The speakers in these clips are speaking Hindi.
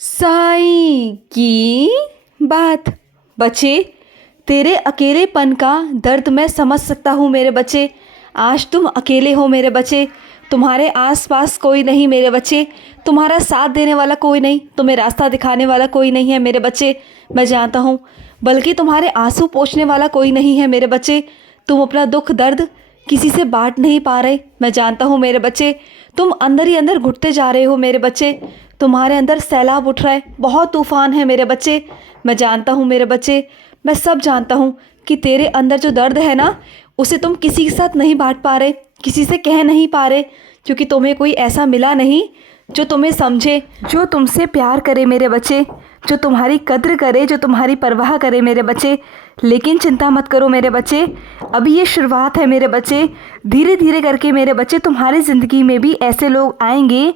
साईं की बात। बच्चे, तेरे अकेलेपन का दर्द मैं समझ सकता हूँ मेरे बच्चे। आज तुम अकेले हो मेरे बच्चे, तुम्हारे आसपास कोई नहीं मेरे बच्चे, तुम्हारा साथ देने वाला कोई नहीं, तुम्हें रास्ता दिखाने वाला कोई नहीं है मेरे बच्चे। मैं जानता हूँ, बल्कि तुम्हारे आंसू पोंछने वाला कोई नहीं है मेरे बच्चे। तुम अपना दुख दर्द किसी से बांट नहीं पा रहे। मैं जानता हूँ मेरे बच्चे, तुम अंदर ही अंदर घुटते जा रहे हो मेरे बच्चे। तुम्हारे अंदर सैलाब उठ रहा है, बहुत तूफान है मेरे बच्चे। मैं जानता हूँ मेरे बच्चे, मैं सब जानता हूँ कि तेरे अंदर जो दर्द है ना, उसे तुम किसी के साथ नहीं बांट पा रहे, किसी से कह नहीं पा रहे, क्योंकि तुम्हें कोई ऐसा मिला नहीं जो तुम्हें समझे, जो तुमसे प्यार करे मेरे बच्चे, जो तुम्हारी कद्र करे, जो तुम्हारी परवाह करे मेरे बच्चे। लेकिन चिंता मत करो मेरे बच्चे, अभी ये शुरुआत है मेरे बच्चे। धीरे धीरे करके मेरे बच्चे तुम्हारी ज़िंदगी में भी ऐसे लोग आएंगे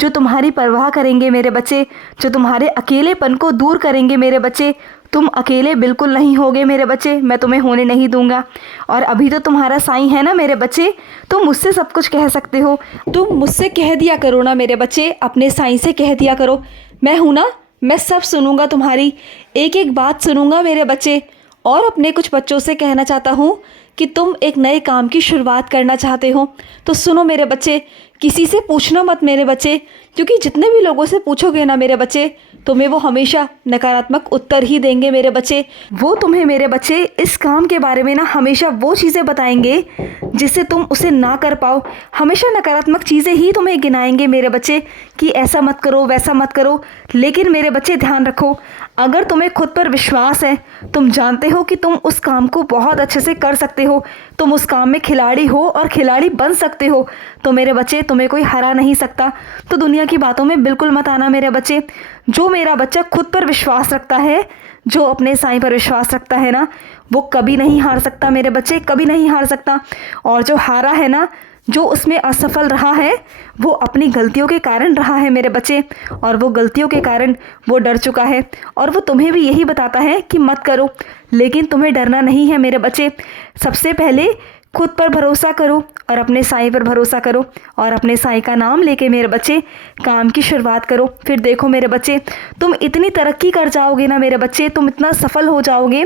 जो तुम्हारी परवाह करेंगे मेरे बच्चे, जो तुम्हारे अकेलेपन को दूर करेंगे मेरे बच्चे। तुम अकेले बिल्कुल नहीं होगे मेरे बच्चे, मैं तुम्हें होने नहीं दूंगा। और अभी तो तुम्हारा साईं है ना मेरे बच्चे, तुम मुझसे सब कुछ कह सकते हो। तुम मुझसे कह दिया करो ना मेरे बच्चे, अपने साईं से कह दिया करो, मैं हूँ ना, मैं सब सुनूंगा, तुम्हारी एक एक बात सुनूंगा मेरे बच्चे। और अपने कुछ बच्चों से कहना चाहता हूँ कि तुम एक नए काम की शुरुआत करना चाहते हो तो सुनो मेरे बच्चे, किसी से पूछना मत मेरे बच्चे, क्योंकि जितने भी लोगों से पूछोगे ना मेरे बच्चे, तुम्हें वो हमेशा नकारात्मक उत्तर ही देंगे मेरे बच्चे। वो तुम्हें मेरे बच्चे इस काम के बारे में ना हमेशा वो चीज़ें बताएंगे जिससे तुम उसे ना कर पाओ। हमेशा नकारात्मक चीज़ें ही तुम्हें गिनाएंगे मेरे बच्चे कि ऐसा मत करो, वैसा मत करो। लेकिन मेरे बच्चे ध्यान रखो, अगर तुम्हें खुद पर विश्वास है, तुम जानते हो कि तुम उस काम को बहुत अच्छे से कर सकते हो, तुम उस काम में खिलाड़ी हो और खिलाड़ी बन सकते हो, तो मेरे बच्चे तुम्हें कोई हरा नहीं सकता। तो दुनिया की बातों में बिल्कुल मत आना मेरे बच्चे। जो मेरा बच्चा खुद पर विश्वास रखता है, जो अपने साईं पर विश्वास रखता है ना, वो कभी नहीं हार सकता मेरे बच्चे, कभी नहीं हार सकता। और जो हारा है ना, जो उसमें असफल रहा है, वो अपनी गलतियों के कारण रहा है मेरे बच्चे। और वो गलतियों के कारण वो डर चुका है, और वो तुम्हें भी यही बताता है कि मत करो। लेकिन तुम्हें डरना नहीं है मेरे बच्चे। सबसे पहले खुद पर भरोसा करो और अपने साईं पर भरोसा करो, और अपने साईं का नाम लेके मेरे बच्चे काम की शुरुआत करो। फिर देखो मेरे बच्चे, तुम इतनी तरक्की कर जाओगे ना मेरे बच्चे, तुम इतना सफल हो जाओगे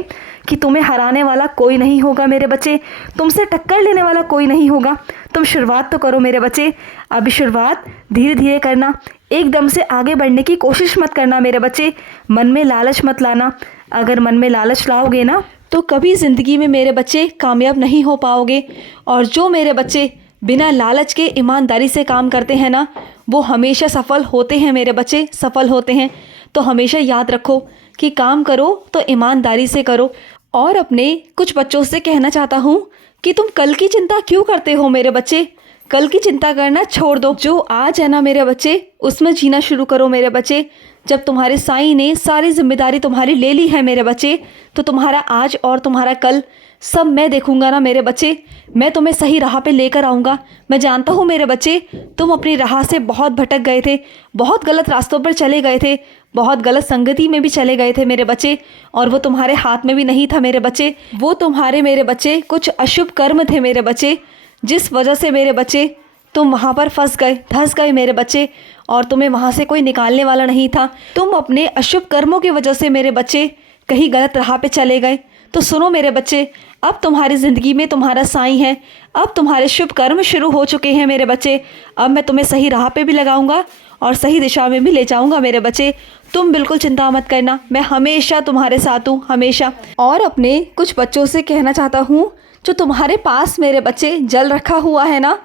कि तुम्हें हराने वाला कोई नहीं होगा मेरे बच्चे, तुमसे टक्कर लेने वाला कोई नहीं होगा। तुम शुरुआत तो करो मेरे बच्चे, अभी शुरुआत धीरे धीरे करना, एकदम से आगे बढ़ने की कोशिश मत करना मेरे बच्चे। मन में लालच मत लाना, अगर मन में लालच लाओगे ना तो कभी ज़िंदगी में मेरे बच्चे कामयाब नहीं हो पाओगे। और जो मेरे बच्चे बिना लालच के ईमानदारी से काम करते हैं ना, वो हमेशा सफल होते हैं मेरे बच्चे, सफल होते हैं। तो हमेशा याद रखो कि काम करो तो ईमानदारी से करो। और अपने कुछ बच्चों से कहना चाहता हूँ कि तुम कल की चिंता क्यों करते हो मेरे बच्चे, कल की चिंता करना छोड़ दो। जो आज है ना मेरे बच्चे, उसमें जीना शुरू करो मेरे बच्चे। जब तुम्हारे साईं ने सारी जिम्मेदारी तुम्हारी ले ली है मेरे बच्चे, तो तुम्हारा आज और तुम्हारा कल सब मैं देखूंगा ना मेरे बच्चे। मैं तुम्हें सही राह पे लेकर आऊँगा। मैं जानता हूँ मेरे बच्चे, तुम अपनी राह से बहुत भटक गए थे, बहुत गलत रास्तों पर चले गए थे, बहुत गलत संगति में भी चले गए थे मेरे बच्चे, और वो तुम्हारे हाथ में भी नहीं था मेरे बच्चे। वो तुम्हारे मेरे बच्चे कुछ अशुभ कर्म थे मेरे बच्चे, जिस वजह से मेरे बच्चे तुम वहाँ पर फंस गए, धंस गए मेरे बच्चे, और तुम्हें वहाँ से कोई निकालने वाला नहीं था। तुम अपने अशुभ कर्मों की वजह से मेरे बच्चे कहीं गलत राह पे चले गए। तो सुनो मेरे बच्चे, अब तुम्हारी ज़िंदगी में तुम्हारा साईं है, अब तुम्हारे शुभ कर्म शुरू हो चुके हैं मेरे बच्चे। अब मैं तुम्हें सही राह पे भी लगाऊंगा और सही दिशा में भी ले जाऊंगा मेरे बच्चे। तुम बिल्कुल चिंता मत करना, मैं हमेशा तुम्हारे साथ हूँ, हमेशा। और अपने कुछ बच्चों से कहना चाहता हूँ, जो तुम्हारे पास मेरे बच्चे जल रखा हुआ है ना,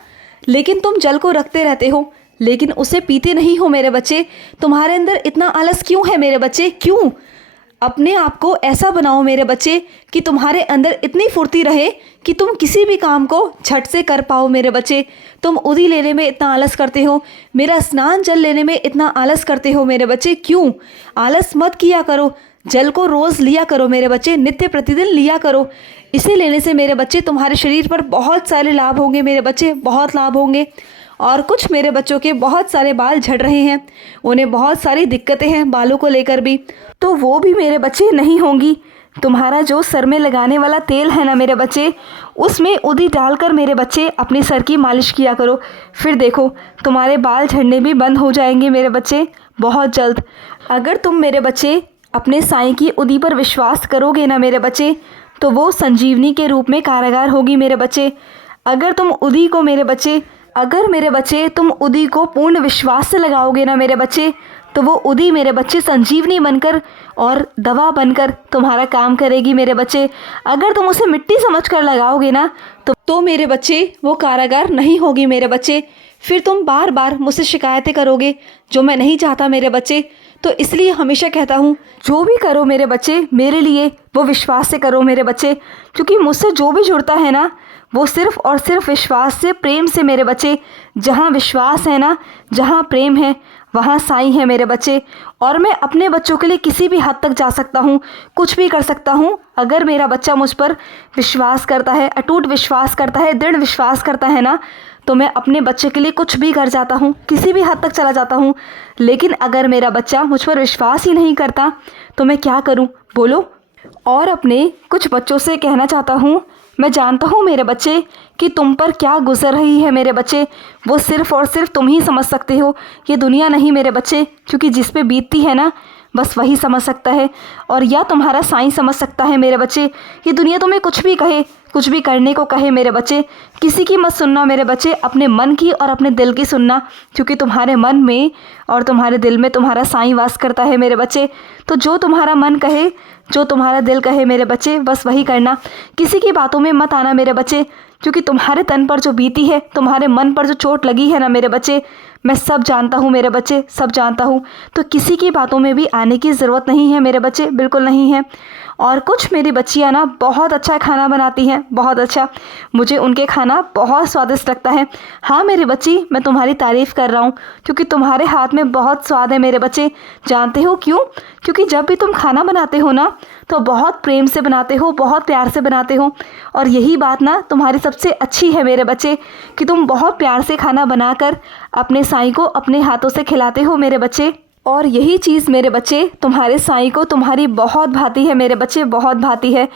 लेकिन तुम जल को रखते रहते हो लेकिन उसे पीते नहीं हो मेरे बच्चे। तुम्हारे अंदर इतना आलस क्यों है मेरे बच्चे, क्यों? अपने आप को ऐसा बनाओ मेरे बच्चे कि तुम्हारे अंदर इतनी फुर्ती रहे कि तुम किसी भी काम को झट से कर पाओ मेरे बच्चे। तुम उधी लेने में इतना आलस करते हो, मेरा स्नान जल लेने में इतना आलस करते हो मेरे बच्चे, क्यों? आलस मत किया करो, जल को रोज़ लिया करो मेरे बच्चे, नित्य प्रतिदिन लिया करो। इसे लेने से मेरे बच्चे तुम्हारे शरीर पर बहुत सारे लाभ होंगे मेरे बच्चे, बहुत लाभ होंगे। और कुछ मेरे बच्चों के बहुत सारे बाल झड़ रहे हैं, उन्हें बहुत सारी दिक्कतें हैं बालों को लेकर भी, तो वो भी मेरे बच्चे नहीं होंगी। तुम्हारा जो सर में लगाने वाला तेल है ना मेरे बच्चे, उसमें उदी डालकर मेरे बच्चे अपने सर की मालिश किया करो। फिर देखो तुम्हारे बाल झड़ने भी बंद हो जाएंगे मेरे बच्चे, बहुत जल्द। अगर तुम मेरे बच्चे अपने साईं की उदी पर विश्वास करोगे ना मेरे बच्चे, तो वो संजीवनी के रूप में कारागार होगी मेरे बच्चे। अगर तुम उदी को मेरे बच्चे, अगर मेरे बच्चे तुम उदी को पूर्ण विश्वास से लगाओगे ना मेरे बच्चे, तो वो उदी मेरे बच्चे संजीवनी बनकर और दवा बनकर तुम्हारा काम करेगी मेरे बच्चे। अगर तुम उसे मिट्टी समझकर लगाओगे ना तो मेरे बच्चे वो कारागार नहीं होगी मेरे बच्चे। फिर तुम बार बार मुझसे शिकायतें करोगे, जो मैं नहीं चाहता मेरे बच्चे। तो इसलिए हमेशा कहता हूँ, जो भी करो मेरे बच्चे मेरे लिए वो विश्वास से करो मेरे बच्चे, क्योंकि मुझसे जो भी जुड़ता है ना वो सिर्फ़ और सिर्फ विश्वास से, प्रेम से मेरे बच्चे। जहाँ विश्वास है ना, जहाँ प्रेम है, वहाँ साईं है मेरे बच्चे। और मैं अपने बच्चों के लिए किसी भी हद तक जा सकता हूँ, कुछ भी कर सकता हूँ। अगर मेरा बच्चा मुझ पर विश्वास करता है, अटूट विश्वास करता है, दृढ़ विश्वास करता है ना, तो मैं अपने बच्चे के लिए कुछ भी कर जाता हूँ, किसी भी हद तक चला जाता हूँ। लेकिन अगर मेरा बच्चा मुझ पर विश्वास ही नहीं करता तो मैं क्या करूँ बोलो। और अपने कुछ बच्चों से कहना चाहता हूँ, मैं जानता हूँ मेरे बच्चे कि तुम पर क्या गुजर रही है मेरे बच्चे, वो सिर्फ़ और सिर्फ तुम ही समझ सकते हो, ये दुनिया नहीं मेरे बच्चे। क्योंकि जिस पे बीतती है ना बस वही समझ सकता है, और या तुम्हारा साईं समझ सकता है मेरे बच्चे। ये दुनिया तुम्हें कुछ भी कहे, कुछ भी करने को कहे मेरे बच्चे, किसी की मत सुनना मेरे बच्चे, अपने मन की और अपने दिल की सुनना। क्योंकि तुम्हारे मन में और तुम्हारे दिल में तुम्हारा साईं वास करता है मेरे बच्चे। तो जो तुम्हारा मन कहे, जो तुम्हारा दिल कहे मेरे बच्चे, बस वही करना। किसी की बातों में मत आना मेरे बच्चे, क्योंकि तुम्हारे तन पर जो बीती है, तुम्हारे मन पर जो चोट लगी है ना मेरे बच्चे, मैं सब जानता हूँ मेरे बच्चे, सब जानता हूँ। तो किसी की बातों में भी आने की ज़रूरत नहीं है मेरे बच्चे, बिल्कुल नहीं है। और कुछ मेरी बच्चियाँ ना बहुत अच्छा खाना बनाती हैं, बहुत अच्छा। मुझे उनके खाना बहुत स्वादिष्ट लगता है। हाँ मेरी बच्ची, मैं तुम्हारी तारीफ़ कर रहा हूँ, क्योंकि तुम्हारे हाथ में बहुत स्वाद है मेरे बच्चे। जानते हो क्यों? क्योंकि जब भी तुम खाना बनाते हो ना तो बहुत प्रेम से बनाते हो, बहुत प्यार से बनाते हो। और यही बात ना तुम्हारी सबसे अच्छी है मेरे बच्चे, कि तुम बहुत प्यार से खाना बनाकर अपने साईं को अपने हाथों से खिलाते हो मेरे बच्चे। और यही चीज़ मेरे बच्चे तुम्हारे साईं को तुम्हारी बहुत भाती है मेरे बच्चे, बहुत भाती है।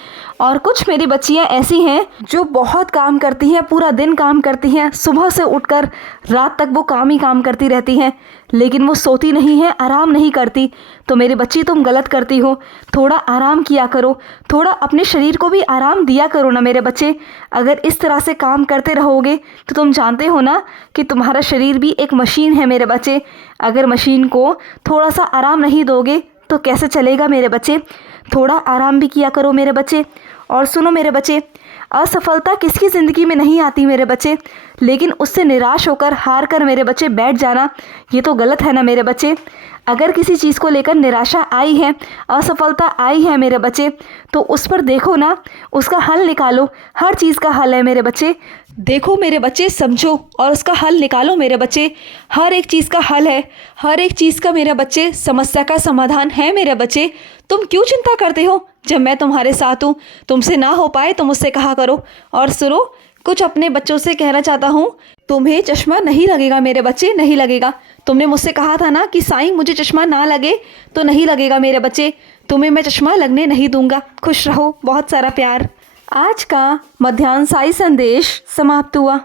और कुछ मेरी बच्चियाँ ऐसी हैं जो बहुत काम करती हैं, पूरा दिन काम करती हैं, सुबह से उठकर रात तक वो काम ही काम करती रहती हैं, लेकिन वो सोती नहीं है, आराम नहीं करती। तो मेरी बच्ची तुम गलत करती हो, थोड़ा आराम किया करो, थोड़ा अपने शरीर को भी आराम दिया करो ना मेरे बच्चे। अगर इस तरह से काम करते रहोगे तो तुम जानते हो ना कि तुम्हारा शरीर भी एक मशीन है मेरे बच्चे। अगर मशीन को थोड़ा सा आराम नहीं दोगे तो कैसे चलेगा मेरे बच्चे। थोड़ा आराम भी किया करो मेरे बच्चे। और सुनो मेरे बच्चे, असफलता किसकी ज़िंदगी में नहीं आती मेरे बच्चे, लेकिन उससे निराश होकर, हार कर मेरे बच्चे बैठ जाना, ये तो गलत है ना मेरे बच्चे। अगर किसी चीज़ को लेकर निराशा आई है, असफलता आई है मेरे बच्चे, तो उस पर देखो ना, उसका हल निकालो। हर चीज़ का हल है मेरे बच्चे, देखो मेरे बच्चे, समझो और उसका हल निकालो मेरे बच्चे। हर एक चीज़ का हल है, हर एक चीज़ का मेरे बच्चे समस्या का समाधान है मेरे बच्चे। तुम क्यों चिंता करते हो जब मैं तुम्हारे साथ हूँ। तुमसे ना हो पाए तो मुझसे कहा करो। और सुनो, कुछ अपने बच्चों से कहना चाहता हूँ, तुम्हें चश्मा नहीं लगेगा मेरे बच्चे, नहीं लगेगा। तुमने मुझसे कहा था ना कि साईं मुझे चश्मा ना लगे, तो नहीं लगेगा मेरे बच्चे। तुम्हें मैं चश्मा लगने नहीं दूंगा। खुश रहो, बहुत सारा प्यार। आज का मध्याह्न साई संदेश समाप्त हुआ।